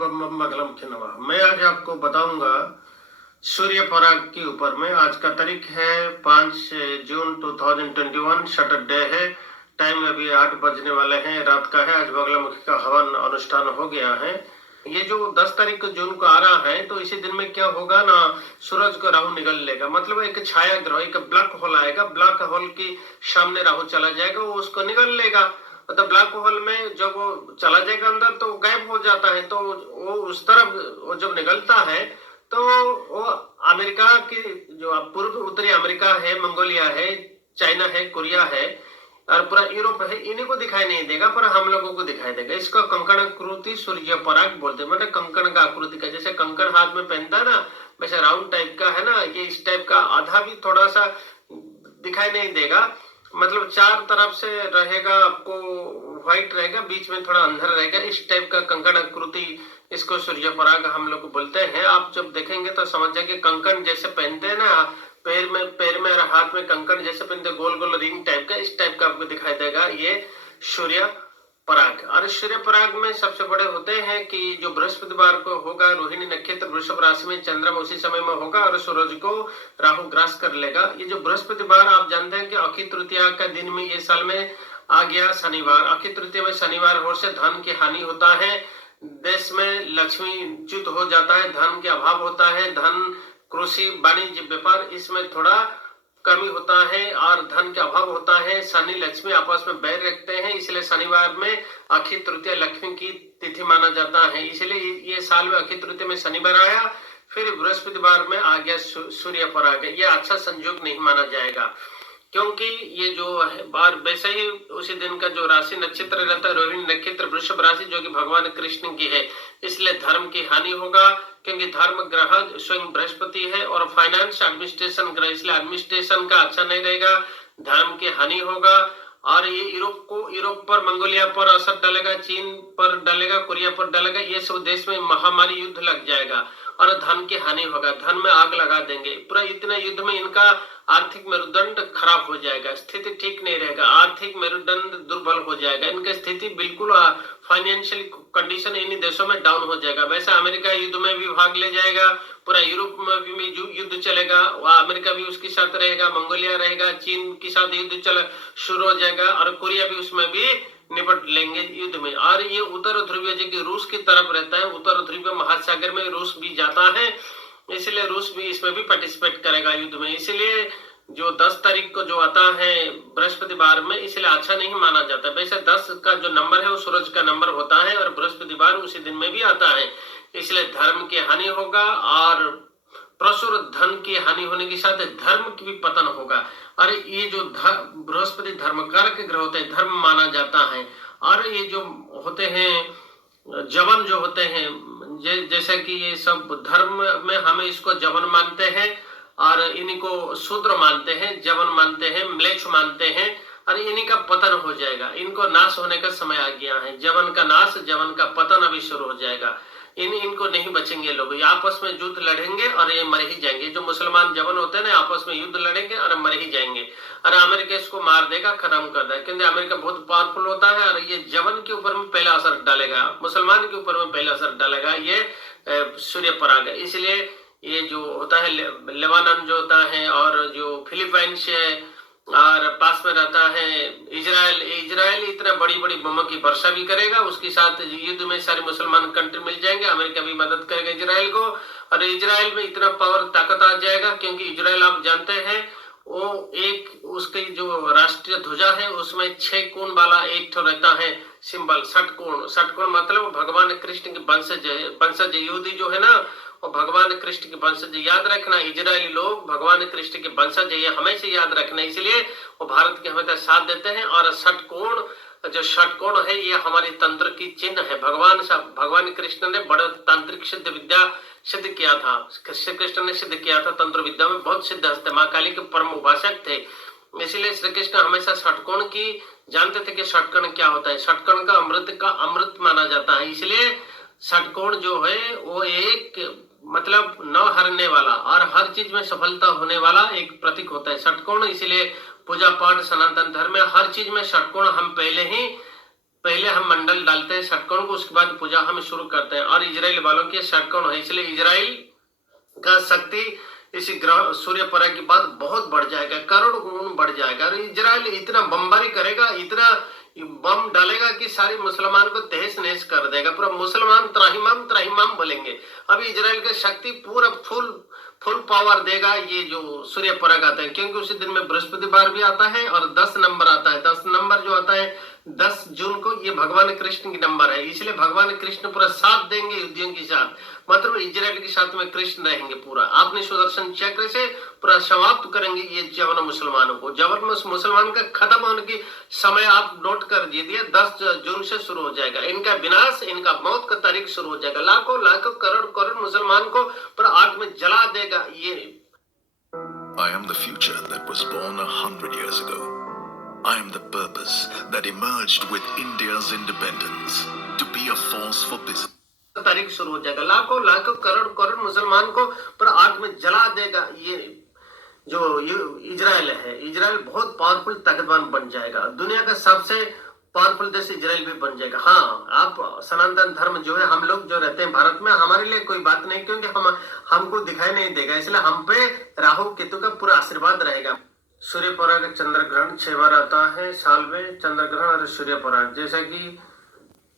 मंगलम के नवा। मैं आज आपको बताऊंगा सूर्य पराग के ऊपर में। आज का तारीख है 5 जून 2021, सैटरडे है। टाइम अभी 8 बजने वाले हैं, रात का है। आज बगलामुखी का हवन अनुष्ठान हो गया है। ये जो 10 तारीख को जून को आ रहा है, तो इसी दिन में क्या होगा ना, सूरज को राहु निगल लेगा। मतलब एक छाया ग्रह, एक ब्लैक होल आएगा। ब्लैक होल के सामने राहु चला जाएगा, वो उसको निगल लेगा। मतलब ब्लैक होल में जब वो चला जाएगा अंदर तो गायब हो जाता है। तो वो उस तरफ वो जब निकलता है तो वो अमेरिका की जो पूर्व उत्तरी अमेरिका है, मंगोलिया है, चाइना है, कोरिया है और पूरा यूरोप है, इन्हीं को दिखाई नहीं देगा, पर हम लोगों को दिखाई देगा। इसका कंकण आकृति सूर्य पराग बोलते हैं। मतलब कंकण का आकृति का, जैसे कंकण हाथ में पहनता है ना, वैसे राउंड टाइप का है ना, ये इस टाइप का आधा भी थोड़ा सा दिखाई नहीं देगा। मतलब चार तरफ से रहेगा, आपको व्हाइट रहेगा, बीच में थोड़ा अंधेरा रहेगा। इस टाइप का कंकण आकृति, इसको सूर्य पराग हम लोग बोलते हैं। आप जब देखेंगे तो समझ जाएंगे, कंकण जैसे पहनते हैं ना, पैर में और हाथ में कंकण जैसे पहनते, गोल गोल रिंग टाइप का, इस टाइप का आपको दिखाई देगा ये सूर्य पराग। और सूर्य पराग में सबसे बड़े होते हैं कि जो बृहस्पतिवार को होगा, रोहिणी नक्षत्र वृषभ राशि में, चंद्रमा उसी समय में होगा और सूरज को राहु ग्रास कर लेगा। ये जो बृहस्पतिवार, आप जानते हैं कि अक्षय तृतीया का दिन में ये साल में आ गया शनिवार। अक्षय तृतीया में शनिवार होने से धन की हानि होता है, देश में लक्ष्मी च्युत हो जाता है, धन के अभाव होता है। धन, कृषि, वाणिज्य, व्यापार, इसमें थोड़ा कमी होता है और धन के अभाव होता है। शनि लक्ष्मी आपस में बैर रखते हैं, इसलिए शनिवार में अक्षय तृतीया लक्ष्मी की तिथि माना जाता है। इसलिए ये साल में अक्षय तृतीया में शनिवार आया, फिर बृहस्पतिवार में आ गया सूर्य पराग। ये अच्छा संयोग नहीं माना जाएगा, क्योंकि ये जो है बार वैसे ही उसी दिन का जो राशि नक्षत्र रहता है, रोहिणी नक्षत्र वृषभ राशि, जो कि भगवान कृष्ण की है, इसलिए धर्म की हानि होगा। क्योंकि धर्म ग्रह स्वयं बृहस्पति है और फाइनेंस एडमिनिस्ट्रेशन ग्रह, इसलिए एडमिनिस्ट्रेशन का अच्छा नहीं रहेगा, धर्म की हानि होगा। और ये यूरोप पर, मंगोलिया पर असर डालेगा, चीन पर डालेगा, कोरिया पर डालेगा। ये सब देश में महामारी युद्ध लग जाएगा और धन की हानि होगा, धन में आग लगा देंगे। पूरा इतना युद्ध में इनका आर्थिक मेरुदंड खराब हो जाएगा, स्थिति ठीक नहीं रहेगा, आर्थिक मेरुदंड दुर्बल हो जाएगा, इनकी स्थिति बिल्कुल फाइनेंशियल कंडीशन इन्हीं देशों में डाउन हो जाएगा। वैसे अमेरिका युद्ध में भी भाग ले जाएगा, पूरा यूरोप में भी युद्ध चलेगा, अमेरिका भी उसके साथ रहेगा, मंगोलिया रहेगा, चीन के साथ युद्ध शुरू हो जाएगा और कोरिया भी उसमें भी निपट लेंगे युद्ध में। और ये उत्तर ध्रुवीय, जो कि रूस की तरफ रहता है, उत्तर ध्रुवीय महासागर में रूस भी जाता है, इसलिए रूस भी इसमें भी पार्टिसिपेट करेगा युद्ध में। इसलिए जो 10 तारीख को जो आता है बृहस्पतिवार में, इसलिए अच्छा नहीं माना जाता। वैसे 10 का जो नंबर है वो सूरज का नंबर होता है और बृहस्पतिवार उसी दिन में भी आता है, इसलिए धर्म की हानि होगा और प्रचुर धन की हानि होने के साथ धर्म की भी पतन होगा। और ये जो बृहस्पति धर्मकारक ग्रह होते हैं, धर्म माना जाता है। और ये जो होते हैं जवन, जो होते हैं जैसे कि ये सब धर्म में हमें इसको जवन मानते हैं और इन्हीं को शूद्र मानते हैं, जवन मानते हैं, म्लेच्छ मानते हैं, और इन्हीं का पतन हो जाएगा। इनको नाश होने का समय आ गया है। जवन का नाश, जवन का पतन अभी शुरू हो जाएगा। इनको नहीं बचेंगे लोग, ये आपस में युद्ध लड़ेंगे और ये मर ही जाएंगे। जो मुसलमान जवन होते हैं ना, आपस में युद्ध लड़ेंगे और मर ही जाएंगे। और अमेरिका इसको मार देगा, खत्म कर देगा, क्योंकि अमेरिका बहुत पावरफुल होता है और ये जवन के ऊपर में पहला असर डालेगा, मुसलमान के ऊपर में पहला असर डालेगा ये सूर्य पराग। इसलिए ये जो होता है लेबानन जो होता है, और जो फिलीपाइंस है और पास में रहता है इजराइल इतना बड़ी बड़ी बमों की वर्षा भी करेगा। उसके साथ युद्ध में सारे मुसलमान कंट्री मिल जाएंगे, अमेरिका भी मदद करेगा इजराइल को, और इजराइल में इतना पावर ताकत आ जाएगा। क्योंकि इजराइल आप जानते हैं, वो एक उसकी जो राष्ट्रीय ध्वजा है उसमें 6 कोण वाला एक ठो रहता है सिंबल, षटकोण मतलब भगवान कृष्ण के वंशज यहूदी जो है ना, वो भगवान कृष्ण के वंशज। याद रखना, इजरायली लोग भगवान कृष्ण के वंशज, ये हमेशा याद रखना। इसलिए वो भारत के हमेशा साथ देते हैं। और षटकोण है, ये हमारी तंत्र की चिन्ह है। भगवान कृष्ण ने बड़ा तांत्रिक सिद्ध विद्या सिद्ध किया था, श्री कृष्ण ने सिद्ध किया था, तंत्र विद्या में बहुत सिद्ध हस्ते, माँ काली के परम उपासक थे। इसलिए श्री कृष्ण हमेशा षटकोण की जानते थे कि षटकोण क्या होता है। षटकोण का अमृत माना जाता है। इसलिए षटकोण जो है वो एक मतलब न हारने वाला और हर चीज में सफलता होने वाला एक प्रतीक होता है षटकोण। इसलिए पूजा पाठ, सनातन धर्म में हर चीज में षटकोण हम पहले ही पहले हम मंडल डालते हैं षटकोण को, उसके बाद पूजा हम शुरू करते हैं। और इजराइल वालों के षटकोण है, इसलिए इजराइल का शक्ति इस ग्रह सूर्य परक के बाद बहुत बढ़ जाएगा, करोड़ गुण बढ़ जाएगा। और इजराइल इतना बमबारी करेगा, इतना बम डालेगा कि सारे मुसलमान को तहस नहस कर देगा। पूरा मुसलमान त्राहिमाम त्राहिमाम बोलेंगे। अभी इजराइल की शक्ति पूरा फुल पावर देगा ये जो सूर्य परक आता है, क्योंकि उसी दिन में बृहस्पतिवार भी आता है और 10 नंबर आता है। 10 नंबर जो आता है 10 जून को, ये भगवान कृष्ण की नंबर है, इसलिए भगवान कृष्ण पूरा साथ देंगे युद्धियों के साथ, मतलब इजराइल के साथ में कृष्ण रहेंगे पूरा। आपने सुदर्शन चक्र से पूरा समाप्त करेंगे ये जवन मुसलमानों को। जवन मुसलमान का खत्म होने की समय आप नोट कर दीजिए, 10 जून से शुरू हो जाएगा इनका विनाश, इनका मौत का तारीख शुरू हो जाएगा। लाखों लाखों करोड़ करोड़ मुसलमान को पूरा आग में जला देगा ये। I am the future that was born 100 years ago. I am the purpose that emerged with India's independence to be a force for business. तारीख शुरू हो जाएगा, लाखों लाखों करोड़ करोड़ मुसलमान को पूरा आग में जला देगा ये जो इजराइल है। इजराइल बहुत पावरफुल ताकतवान बन जाएगा, दुनिया का सबसे पावरफुल देश इजराइल भी बन जाएगा। हाँ, आप सनातन धर्म जो है, हम लोग जो रहते हैं भारत में, हमारे लिए कोई बात नहीं, क्योंकि हमको दिखाई नहीं देगा, इसलिए हम पे राहु केतु का पूरा आशीर्वाद रहेगा। सूर्य पराग चंद्र ग्रहण 6 बार आता है साल में, चंद्र ग्रहण और सूर्य पराग, जैसा कि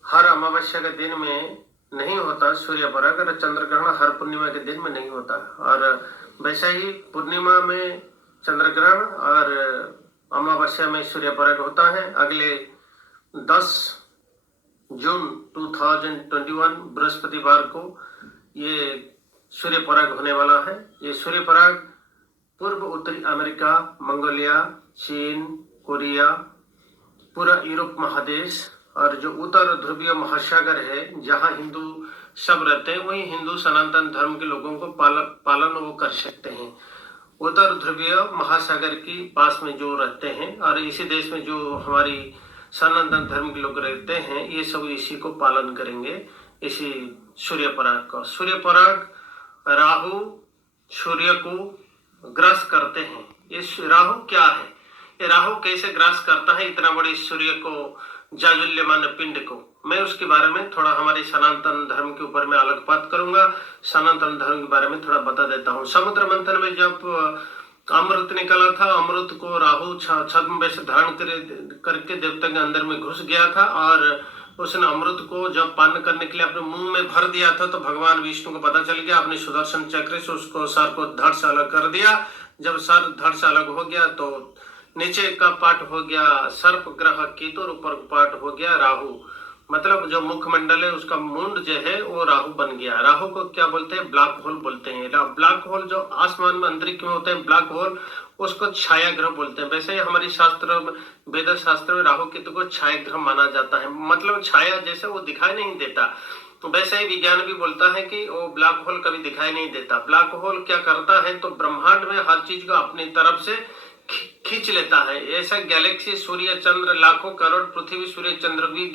हर अमावस्या के दिन में नहीं होता सूर्य पराग, और चंद्र ग्रहण हर पूर्णिमा के दिन में नहीं होता। और वैसा ही पूर्णिमा में चंद्र ग्रहण और अमावस्या में सूर्य पराग होता है। अगले 10 जून 2021 बृहस्पतिवार को ये सूर्य पराग होने वाला है। ये सूर्य पराग पूर्व उत्तरी अमेरिका, मंगोलिया, चीन, कोरिया, पूरा यूरोप महादेश और जो उत्तर ध्रुवीय महासागर है जहां हिंदू सब रहते हैं, वही हिंदू सनातन धर्म के लोगों को पालन वो कर सकते हैं। उत्तर ध्रुवीय महासागर के पास में जो रहते हैं और इसी देश में जो हमारी सनातन धर्म के लोग रहते हैं, ये सब इसी को पालन करेंगे, इसी सूर्य पराग का। सूर्य पराग राहु सूर्य को ग्रास करते हैं। ये राहु क्या है, ये राहु कैसे ग्रास करता है इतना बड़े सूर्य को, जाजुल्यमान पिंड को, मैं उसके बारे में थोड़ा हमारे सनातन धर्म के ऊपर में अलग बात करूंगा। सनातन धर्म के बारे में थोड़ा बता देता हूँ। समुद्र मंथन में जब अमृत निकला था, अमृत को राहु छद्म वेश धारण करके देवता के अंदर में घुस गया था, और उसने अमृत को जब पान करने के लिए अपने मुंह में भर दिया था, तो भगवान विष्णु को पता चल गया, अपने सुदर्शन चक्र से उसको सर को धड़ से अलग कर दिया। जब सर धड़ से अलग हो गया तो नीचे का पार्ट हो गया सर्प ग्रह केतु, और ऊपर पार्ट हो गया राहु, मतलब जो मुखमंडल है उसका मुंड जो है वो राहु बन गया। राहु को क्या बोलते हैं, ब्लैक होल बोलते हैं। ब्लैक होल जो आसमान में अंतरिक्ष में होते हैं ब्लैक होल, उसको छाया ग्रह बोलते हैं। वैसे ही हमारी शास्त्र वेद शास्त्र में राहु केतु को छाया ग्रह माना जाता है, मतलब छाया जैसे वो दिखाई नहीं देता। तो वैसे ही विज्ञान भी बोलता है कि वो ब्लैक होल कभी दिखाई नहीं देता। ब्लैक होल क्या करता है, तो ब्रह्मांड में हर चीज को अपनी तरफ से खींच लेता है। ऐसा गैलेक्सी, सूर्य, चंद्र, लाखों करोड़ पृथ्वी, सूर्य, चंद्र भी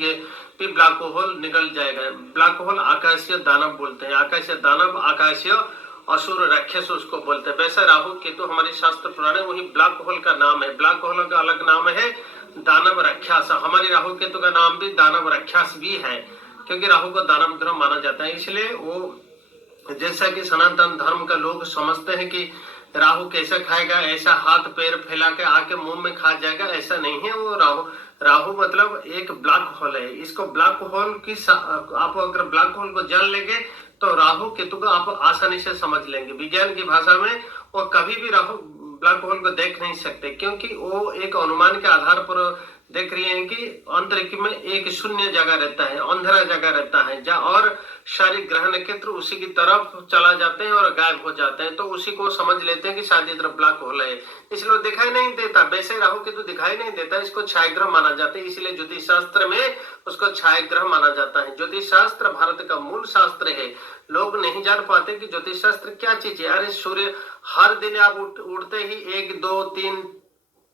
ब्लैक होल निकल जाएगा। ब्लैक होल आकाशीय दानव बोलते हैं, आकाशीय दानव, आकाशीय असुर राक्षस उसको बोलते हैं। वैसे राहु केतु हमारे शास्त्र पुराण वही ब्लैक होल का नाम है। ब्लैक होल का अलग नाम है दानव राक्षस। हमारी राहु केतु का नाम भी दानव राक्षस भी है, क्योंकि राहु को दानव ग्रह माना जाता है। इसलिए वो, जैसा कि सनातन धर्म का लोग समझते हैं कि राहु कैसे खाएगा, ऐसा हाथ पैर फैला के आके मुंह में खा जाएगा, ऐसा नहीं है। वो राहु मतलब एक ब्लैक होल है। इसको ब्लैक होल की आप अगर ब्लैक होल को जान लेंगे तो राहु केतु को आप आसानी से समझ लेंगे। विज्ञान की भाषा में वो कभी भी राहु ब्लैक होल को देख नहीं सकते, क्योंकि वो एक अनुमान के आधार पर देख रही है कि अंतरिक्ष में एक शून्य जगह रहता है, अंधेरा जगह रहता है, जहाँ और सारे ग्रह नक्षत्र उसी की तरफ चला जाते हैं और गायब हो जाते हैं, तो उसी को समझ लेते हैं कि शायद इधर ब्लैक होल है, इसलिए दिखाई नहीं देता। वैसे राहु केतु दिखाई नहीं देता, इसको छाया ग्रह माना जाता है, इसलिए ज्योतिष शास्त्र में उसको छाया ग्रह माना जाता है। ज्योतिष शास्त्र भारत का मूल शास्त्र है। लोग नहीं जान पाते कि ज्योतिष शास्त्र क्या चीज है। अरे सूर्य हर दिन आप उठते ही 1 2 3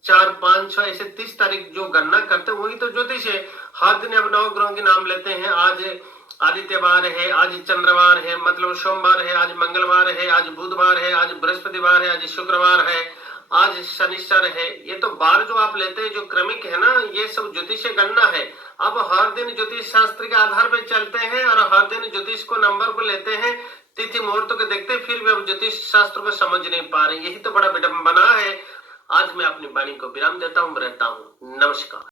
4 5 6 ऐसे 30 तारीख जो गणना करते हैं वही तो ज्योतिष है। हर दिन आप 9 ग्रहों के नाम लेते हैं। आज आदित्यवार है, आज चंद्रवार है, मतलब सोमवार है, आज मंगलवार है, आज बुधवार है, आज बृहस्पतिवार है, आज शुक्रवार है, आज शनिश्चर है। ये तो बार जो आप लेते हैं जो क्रमिक है ना, ये सब ज्योतिषीय गणना है। अब हर दिन ज्योतिष शास्त्र के आधार पर चलते हैं और हर दिन ज्योतिष को नंबर को लेते हैं, तिथि मुहूर्त को देखते हैं, फिर भी हम ज्योतिष शास्त्र को समझ नहीं पा रहे। यही तो बड़ा विडंबना है। आज मैं अपनी वाणी को विराम देता हूँ, रहता हूँ। नमस्कार।